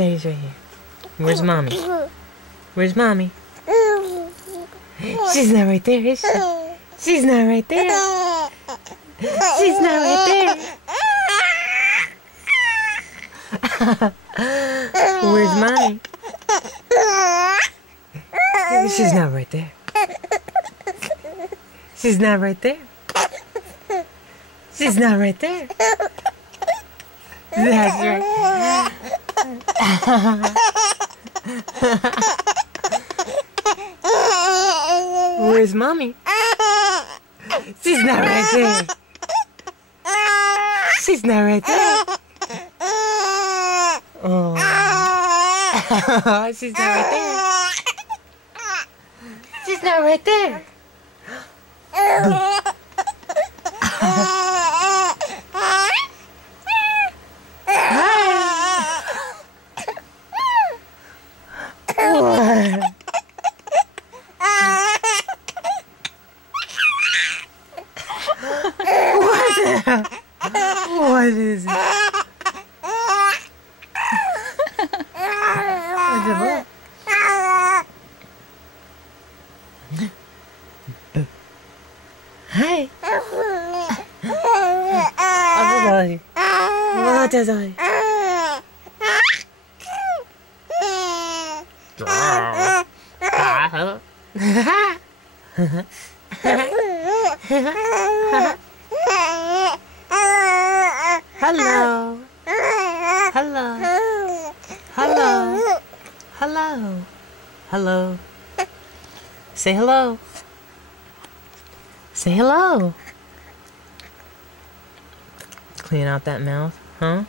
Daddy's right here. Where's Mommy? Where's Mommy? She's not right there, is she? She's not right there. She's not right there. Where's Mommy? She's not right there. She's not right there. She's not right there. That's right. Where's Mommy? She's not right there. She's not right there. Oh. She's not right there. She's not right there. What is it? What's it for? Hi. What is it? Hello. Hello. Hello. Hello. Hello. Say hello. Say hello. Clean out that mouth, huh?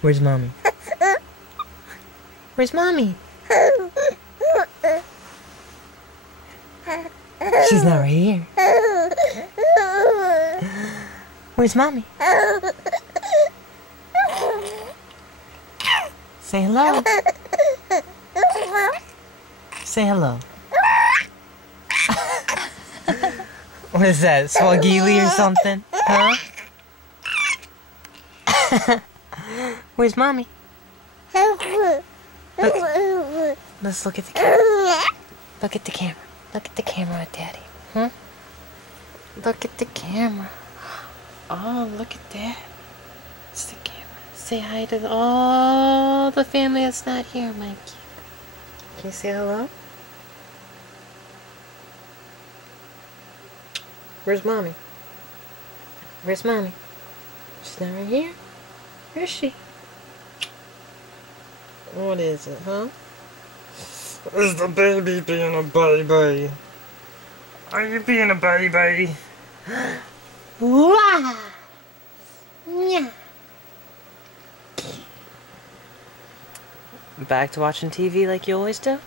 Where's Mommy? Where's Mommy? She's not right here. Where's Mommy? Say hello. Say hello. What is that? Swahili or something? Huh? Where's Mommy? Let's look at the camera. Look at the camera. Look at the camera at Daddy. Huh? Look at the camera. Oh, look at that. It's the camera. Say hi to all the family that's not here, Mikey. Can you say hello? Where's Mommy? Where's Mommy? She's not right here? Where is she? What is it, huh? Is the baby being a baby? Are you being a baby? Wah! Yeah. Back to watching TV like you always do?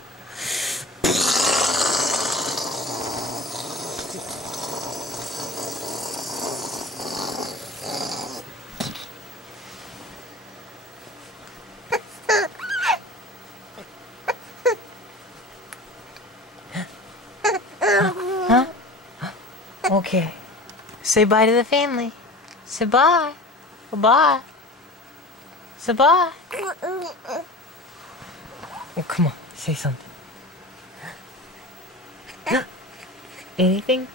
Huh? Okay. Say bye to the family. Say bye. Bye. Say bye. Oh, come on. Say something. Anything?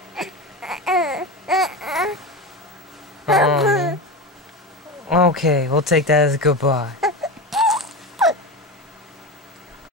Okay, we'll take that as a goodbye.